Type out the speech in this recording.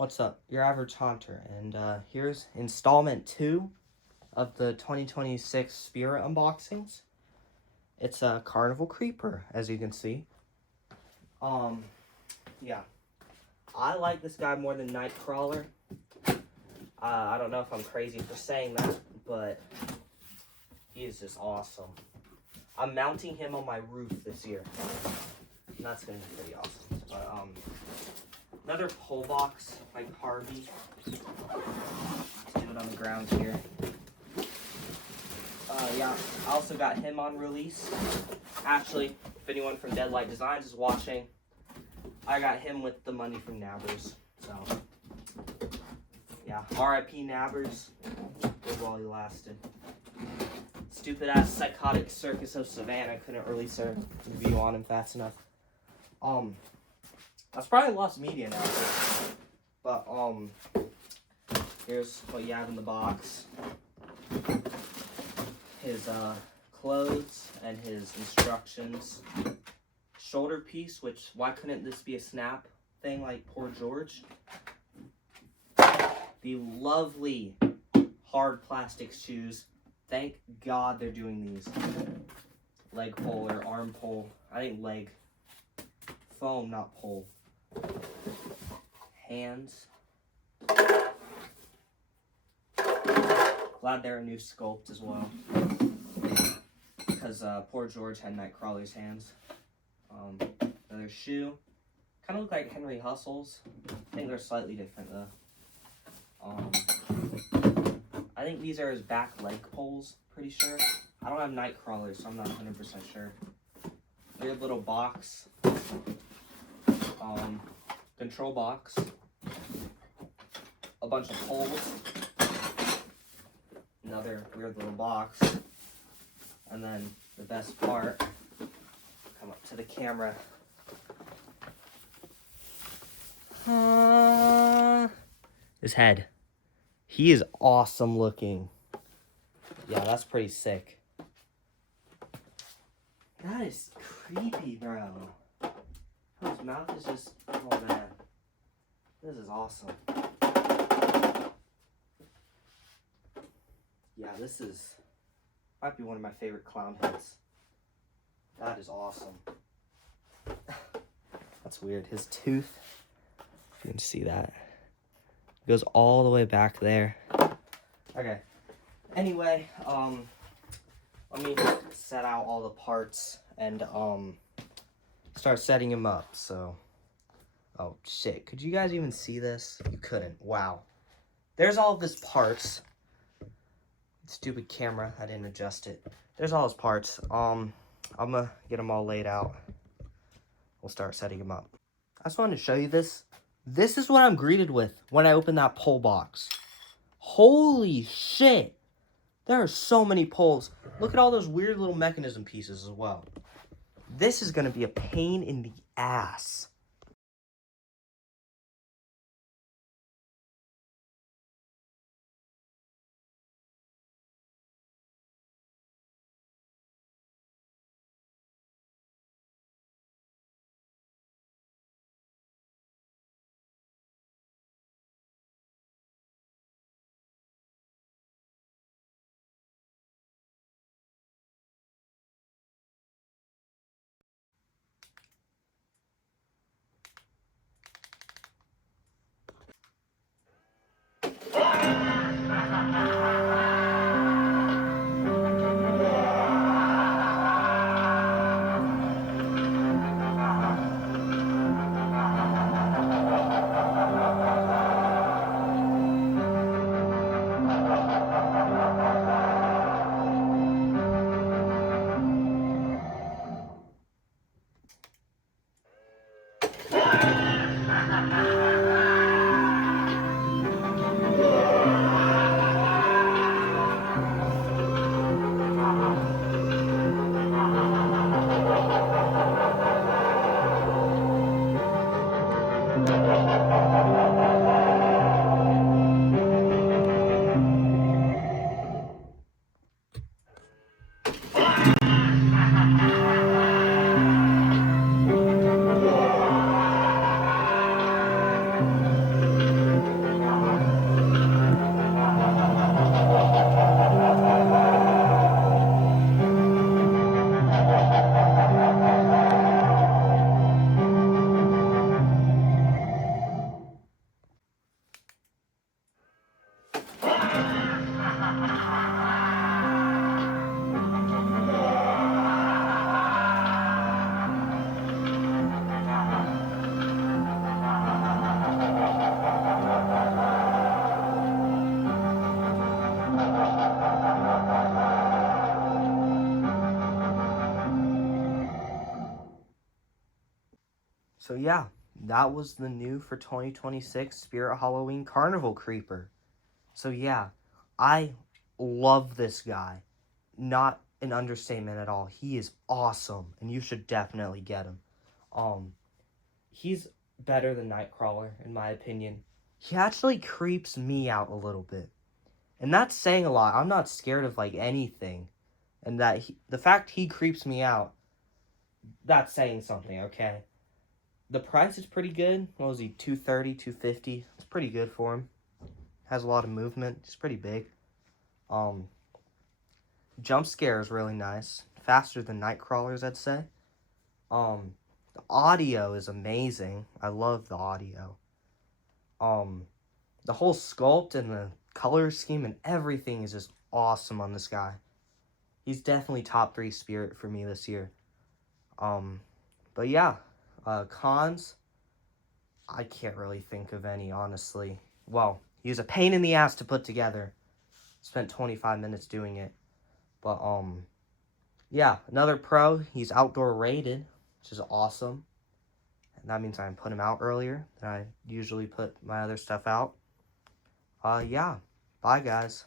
What's up? Your average hunter, and here's installment 2 of the 2026 Spirit unboxings. It's a Carnival Creeper, as you can see. Yeah. I like this guy more than Nightcrawler. I don't know if I'm crazy for saying that, but he is just awesome. I'm mounting him on my roof this year, and that's going to be pretty awesome. But, another pull box by Harvey. Let's do it on the ground here. Yeah, I also got him on release. Actually, if anyone from Deadlight Designs is watching, I got him with the money from Nabbers. So, yeah, R.I.P. Nabbers. Good while he lasted. Stupid ass Psychotic Circus of Savannah couldn't release a review on him fast enough. That's probably lost media now. But here's what you have in the box. His clothes and his instructions. Shoulder piece, which why couldn't this be a snap thing like Poor George? The lovely hard plastic shoes. Thank God they're doing these. Leg pole or arm pole. I think leg. Foam, not pole. Hands. Glad they're a new sculpt as well. Because Poor George had Nightcrawler's hands. Another shoe. Kind of look like Henry Hustle's. I think they're slightly different though. I think these are his back leg poles, pretty sure. I don't have Nightcrawler, so I'm not 100% sure. Weird little box. Control box. A bunch of poles. Another weird little box. And then the best part, come up to the camera. His head. He is awesome looking. Yeah, that's pretty sick. That is creepy, bro. His mouth is just, oh man. This is awesome. Yeah, this is, might be one of my favorite clown heads. That is awesome. That's weird. His tooth, if you can see that, goes all the way back there. Okay. Anyway, let me set out all the parts and start setting him up. So, oh shit, could you guys even see this? You couldn't. Wow. There's all of his parts. Stupid camera, I didn't adjust it. There's all his parts. I'm gonna get them all laid out. We'll start setting them up. I just wanted to show you this. This is what I'm greeted with when I open that pole box. Holy shit! There are so many poles. Look at all those weird little mechanism pieces as well. This is gonna be a pain in the ass. So yeah, that was the new for 2026 Spirit Halloween Carnival Creeper. So yeah, I love this guy. Not an understatement at all. He is awesome, and you should definitely get him. He's better than Nightcrawler, in my opinion. He actually creeps me out a little bit. And that's saying a lot. I'm not scared of, like, anything. And the fact he creeps me out, that's saying something, okay? The price is pretty good. What was he, $230, $250? It's pretty good for him. Has a lot of movement. He's pretty big. Jump scare is really nice. Faster than Nightcrawlers, I'd say. The audio is amazing. I love the audio. The whole sculpt and the color scheme and everything is just awesome on this guy. He's definitely top 3 spirit for me this year. But yeah, cons, I can't really think of any, honestly. Well, he was a pain in the ass to put together. Spent 25 minutes doing it. But, yeah, another pro, he's outdoor rated, which is awesome. And that means I can put him out earlier than I usually put my other stuff out. Yeah, bye guys.